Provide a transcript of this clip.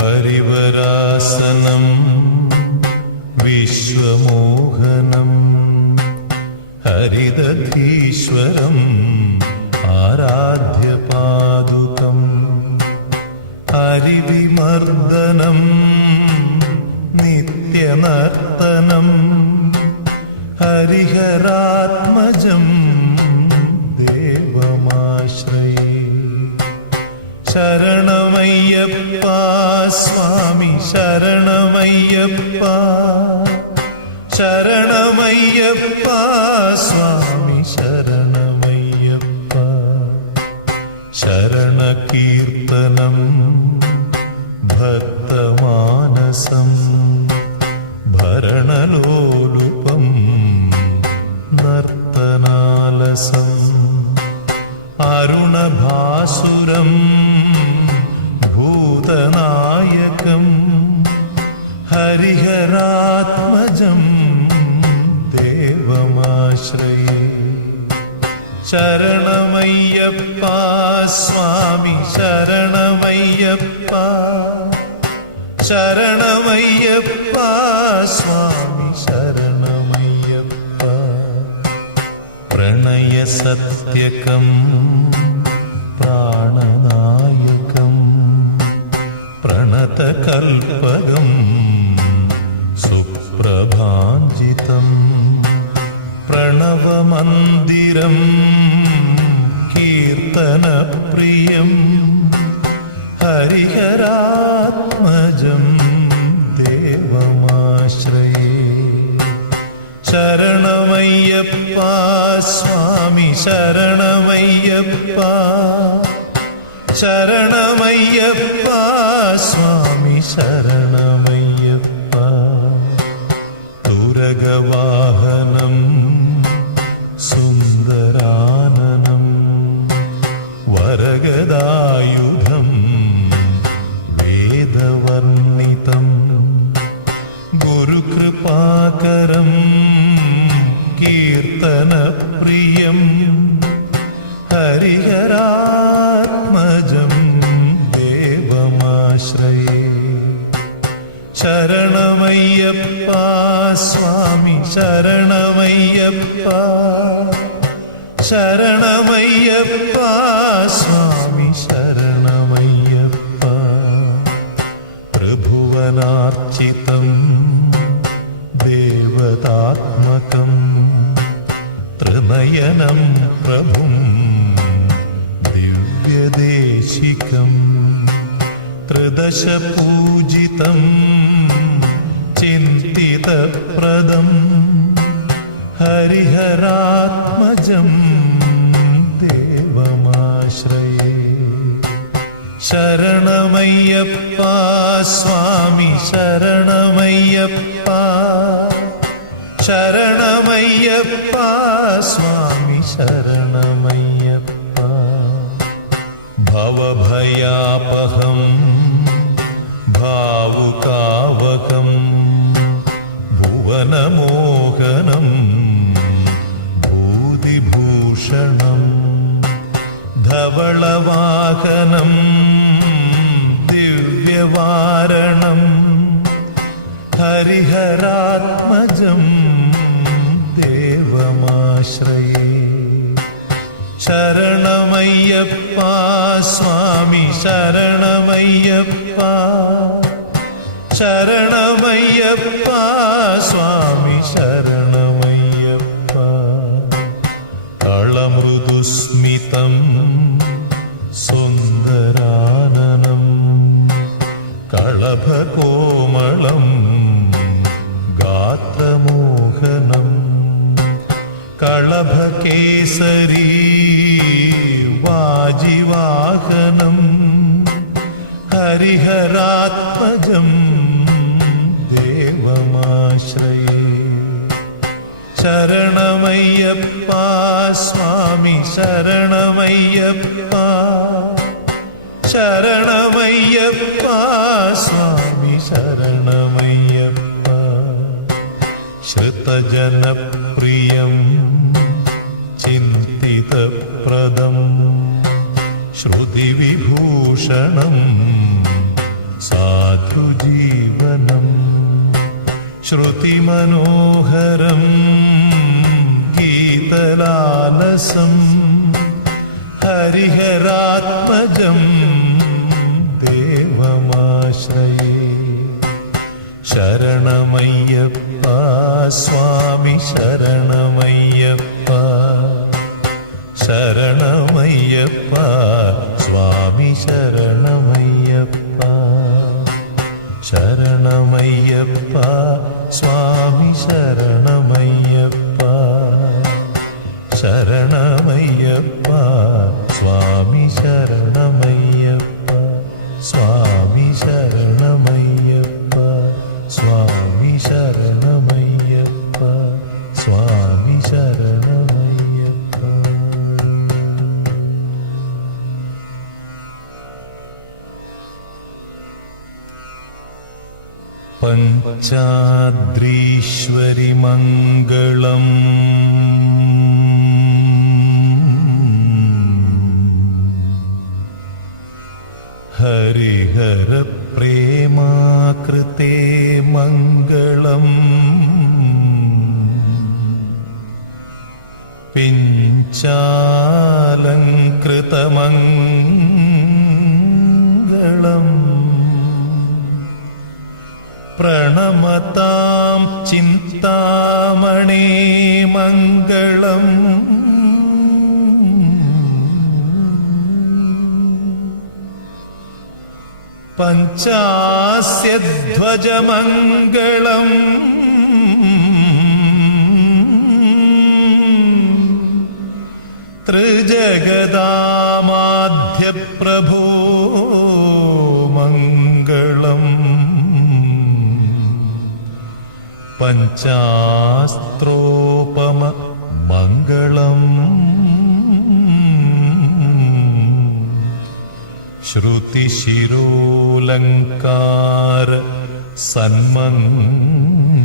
ഹരിവരാസനം വിശ്വമോഹനം ഹരിദധീശ്വരം ആരാധ്യപാദുകം ഹരിവിമർദ്ദനം നിത്യനർത്തനം ഹരിഹരാത്മജം ദേവമാശ്രയേ. ശരണമയ്യപ്പ സ്വാമി ശരണമയ്യപ്പ, ശരണമയ്യപ്പ സ്വാമി ശരണമയ്യപ്പ. ശരണകീർത്തനം ഭക്തമാനസം ഭരണലോലുപം നർത്തനാലസം അരുണഭാസുരം ഭൂതനായകം ഹരിഹരാത്മജം ദേവമാശ്രയേ. ശരണമയ്യപ്പ സ്വാമി ശരണമയ്യപ്പ, ശരണമയ്യപ്പ സ്വാമി ശരണമയ്യപ്പ. പ്രണയസത്യകം പ്രാണനായകം പ്രണതകൽപകം സുപ്രഭാഞ്ജിതം പ്രണവമന്ദിരം കീർത്തനപ്രിയം ഹരിഹരാത്മജം ദേവമാശ്രയേ. ശരണമയ്യപ്പ സ്വാമി ശരണമയ്യപ്പ, ശരണമയ്യപ്പ സ്വാമി ശരണമയ്യപ്പ. തുരഗവാഹനം സുന്ദരാനനം വരഗദായുധം വേദവർണിതം ഗുരുകൃപാകരം കീർത്തനപ്രിയം ഹരിഹരാത്മജം ദേവമാശ്രയേ. ശരണമയ്യപ്പ സ്വാമി ശരണമയ്യപ്പ, ശരണമയ്യപ്പ സ്വാമി ശരണമയ്യപ്പ. ത്രിഭുവനാർച്ചിതം ദേവതാത്മകം ത്രിനയനം പ്രഭും ദിവ്യദേശികം ത്രിദശപൂജിതം ചിന്തിതപ്രദം ഹരിഹരാത്മജം ദേവമാശ്രയേ. ശരണമയ്യപ്പ സ്വാമി ശരണമയ്യപ്പ, ശരണമയ്യപ്പ സ്വാമി ശരണമയ്യപ്പ. ഭവഭയാപഹം ഭാവുകാവകം ഭുവനമോഹനം ഭൂതിഭൂഷണം ധവളവാഹനം ദിവ്യവാരണം ഹരിഹരാത്മജം ദേവമാശ്രയേ. ശരണമയ്യപ്പ സ്വാമി ശരണമയ്യപ്പ, ശരണമയ്യപ്പ സ്വാമി ശരണമയ്യപ്പ. കളമൃദുസ്മിതം സുന്ദരാനനം കളഭകോമളം ഗാത്രമോഹനം കളഭകേസരീ വാജിവാഹനം ഹരിഹരാത്മജം ദേവമാശ്രയേ. ശരണമയ്യപ്പ സ്വാമി ശരണമയ്യപ്പ, ശരണമയ്യപ്പ സ്വാമി ശരണമയ്യപ്പ. ശ്രുതജനപ്രിയം ചിന്തിതപ്രദം ശ്രുതിവിഭൂഷണം സാ ശ്രുതിമനോഹരം ഗീതലാലസം ഹരിഹരാത്മജം ദേവമാശ്രയേ. ശരണമയ്യപ്പ സ്വാമി ശരണമയ്യപ്പ, ശരണമയ്യപ്പ സ്വാമി ശരണമയ്യപ്പ, ശരണമയ്യപ്പ സ്വാമി ശരണമയ്യപ്പ, ശരണമയ്യപ്പ സ്വാമി ശരണമയ്യപ്പ, സ്വാമി ശരണമയ്യപ്പ, സ്വാമി ശരണമയ്യപ്പ, സ്വാമി ശരണമയ്യപ്പ. പഞ്ചാദ്രീശ്വരി മംഗളം ഹരിഹര പ്രേമാകൃതേ മംഗളം പിഞ്ചാലങ്കൃതമംഗളം പ്രണമതാം ചിന്താമണേ മംഗളം പഞ്ചാസ്യധ്വജമംഗളം ത്രിജഗദാമാധ്യപ്രഭോ മംഗളം പഞ്ചാസ്ത്രോപമ മംഗളം ശ്രുതിശിരോലങ്കാര സന്മംഗളം